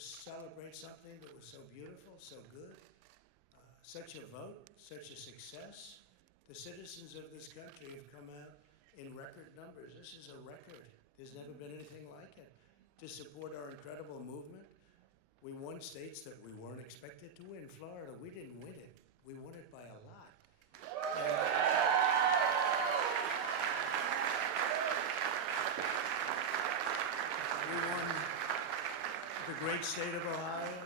celebrate something that was so beautiful, so good, such a vote, such a success. The citizens of this country have come out in record numbers. This is a record. There's never been anything like it. To support our incredible movement, we won states that we weren't expected to win. Florida, we didn't win it. We won it by a lot. We won the great state of Ohio.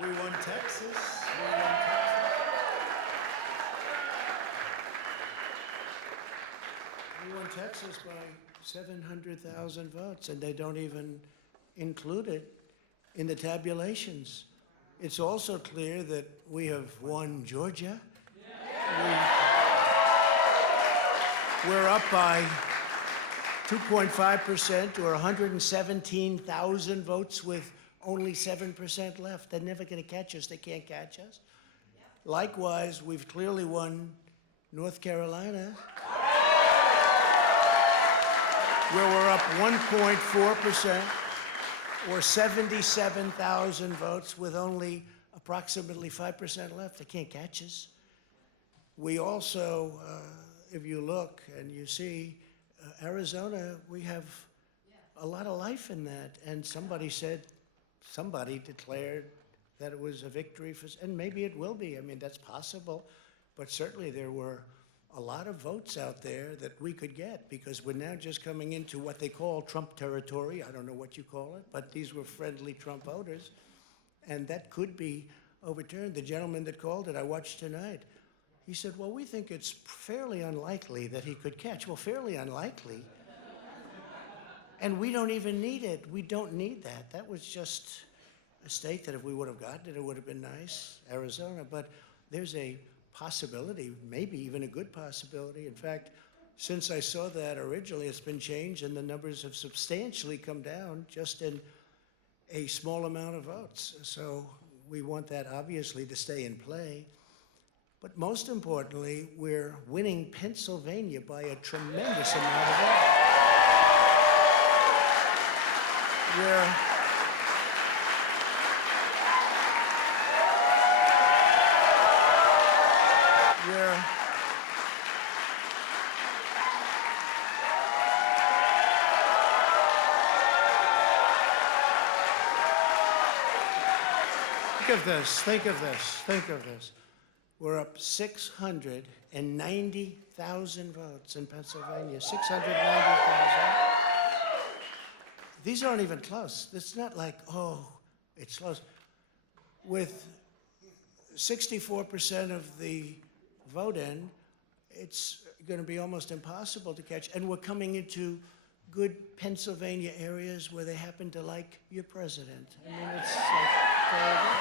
We won Texas. We won Texas by 700,000 votes, and they don't even include it in the tabulations. It's also clear that we have won Georgia. We're up by 2.5% or 117,000 votes with only 7% left. They're never going to catch us. They can't catch us. Likewise, we've clearly won North Carolina, where we're up 1.4% or 77,000 votes with only approximately 5% left. They can't catch us. We also, if you look and you see, Arizona, we have a lot of life in that. And somebody declared that it was a victory for, and maybe it will be. I mean, that's possible. But certainly there were a lot of votes out there that we could get, because we're now just coming into what they call Trump territory. I don't know what you call it, but these were friendly Trump voters. And that could be overturned. The gentleman that called it, I watched tonight, he said, well, we think it's fairly unlikely that he could catch. Well, fairly unlikely. And we don't even need it. We don't need that. That was just a state that if we would have gotten it, it would have been nice, Arizona. But there's a possibility, maybe even a good possibility. In fact, since I saw that originally, it's been changed and the numbers have substantially come down just in a small amount of votes. So we want that obviously to stay in play. But most importantly, we're winning Pennsylvania by a tremendous amount of votes. Think of this. We're up 690,000 votes in Pennsylvania, 690,000. These aren't even close. It's not like, oh, it's close. With 64% of the vote in, it's going to be almost impossible to catch. And we're coming into good Pennsylvania areas where they happen to like your president. I mean, it's like very good.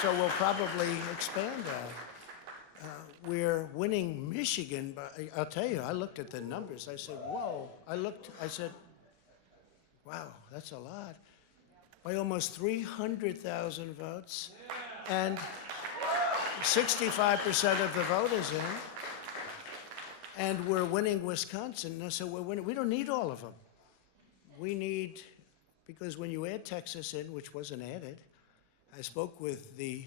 So we'll probably expand that. We're winning Michigan, but I'll tell you, I looked at the numbers. I said, whoa. I said, wow, that's a lot. By almost 300,000 votes, and 65% of the vote is in. And we're winning Wisconsin, so we're winning. We don't need all of them. We need, because when you add Texas in, which wasn't added, I spoke with the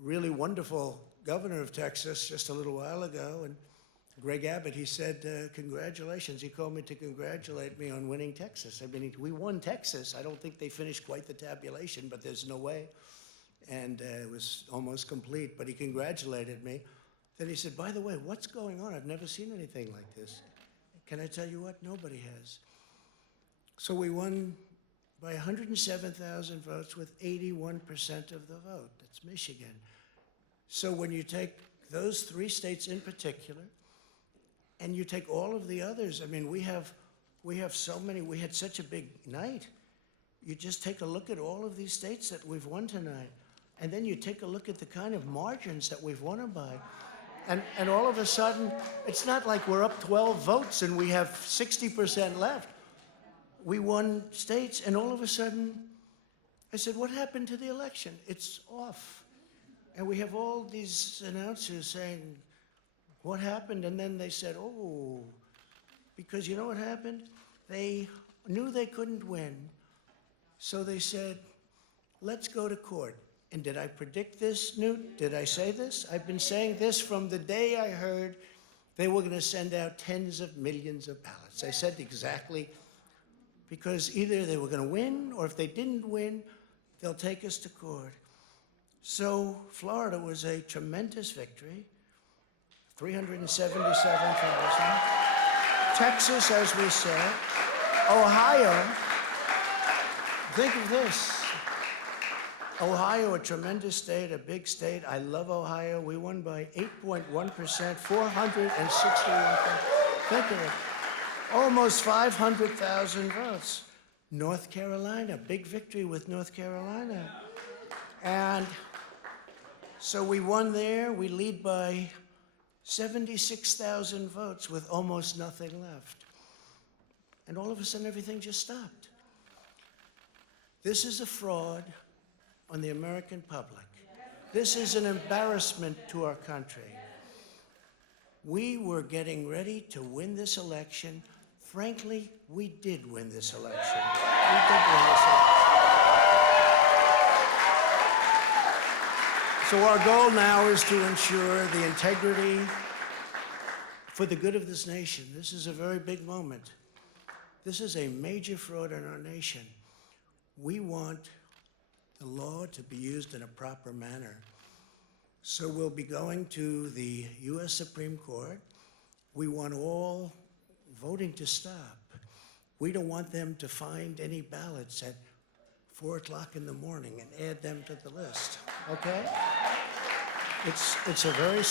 really wonderful governor of Texas just a little while ago, and Greg Abbott, he said, congratulations. He called me to congratulate me on winning Texas. I mean, we won Texas. I don't think they finished quite the tabulation, but there's no way. And it was almost complete, but he congratulated me. Then he said, by the way, what's going on? I've never seen anything like this. Can I tell you what? Nobody has. So we won by 107,000 votes with 81% of the vote. That's Michigan. So when you take those three states in particular, and you take all of the others, I mean, we have so many, we had such a big night. You just take a look at all of these states that we've won tonight, and then you take a look at the kind of margins that we've won them by. And all of a sudden, it's not like we're up 12 votes and we have 60% left. We won states, and all of a sudden, I said, what happened to the election? It's off. And we have all these announcers saying, what happened? And then they said, oh, because you know what happened? They knew they couldn't win, So they said, let's go to court. And did I predict this, Newt? Did I say this? I've been saying this from the day I heard they were going to send out tens of millions of ballots. I said exactly, because either they were going to win, or if they didn't win, they'll take us to court. So Florida was a tremendous victory, 377,000. Texas, as we said. Ohio, think of this. Ohio, a tremendous state, a big state. I love Ohio. We won by 8.1%, 461,000. Think of it. Almost 500,000 votes. North Carolina, big victory with North Carolina. And so we won there. We lead by 76,000 votes with almost nothing left. And all of a sudden, everything just stopped. This is a fraud on the American public. This is an embarrassment to our country. We were getting ready to win this election. Frankly, we did win this election. We did win this election. So our goal now is to ensure the integrity for the good of this nation. This is a very big moment. This is a major fraud in our nation. We want the law to be used in a proper manner. So we'll be going to the U.S. Supreme Court. We want all voting to stop. We don't want them to find any ballots at 4 o'clock in the morning and add them to the list, okay? It's a very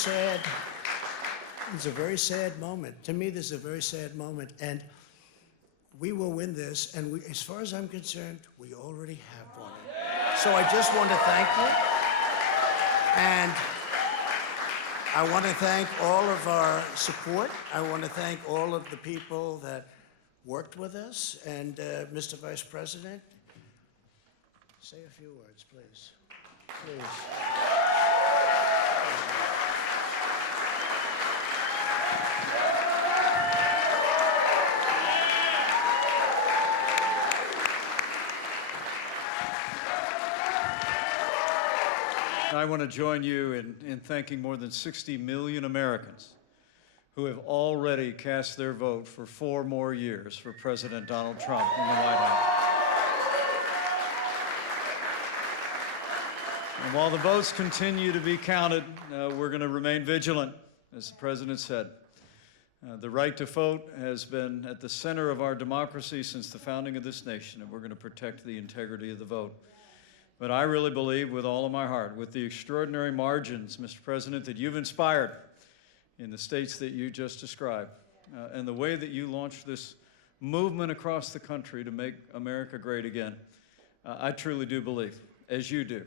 sad moment. To me, this is a very sad moment, and we will win this, and we, as far as I'm concerned, we already have won it. So I just want to thank you, and I want to thank all of our support. I want to thank all of the people that worked with us, and Mr. Vice President, say a few words, please. Please. I want to join you in thanking more than 60 million Americans who have already cast their vote for 4 more years for President Donald Trump in the White House. And while the votes continue to be counted, we're going to remain vigilant, as the President said. The right to vote has been at the center of our democracy since the founding of this nation, and we're going to protect the integrity of the vote. But I really believe with all of my heart, with the extraordinary margins, Mr. President, that you've inspired in the states that you just described, and the way that you launched this movement across the country to make America great again, I truly do believe, as you do,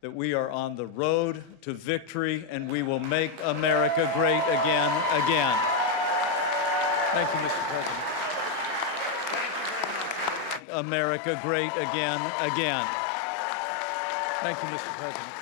that we are on the road to victory, and we will make America great again. Thank you, Mr. President. America great again. Thank you, Mr. President.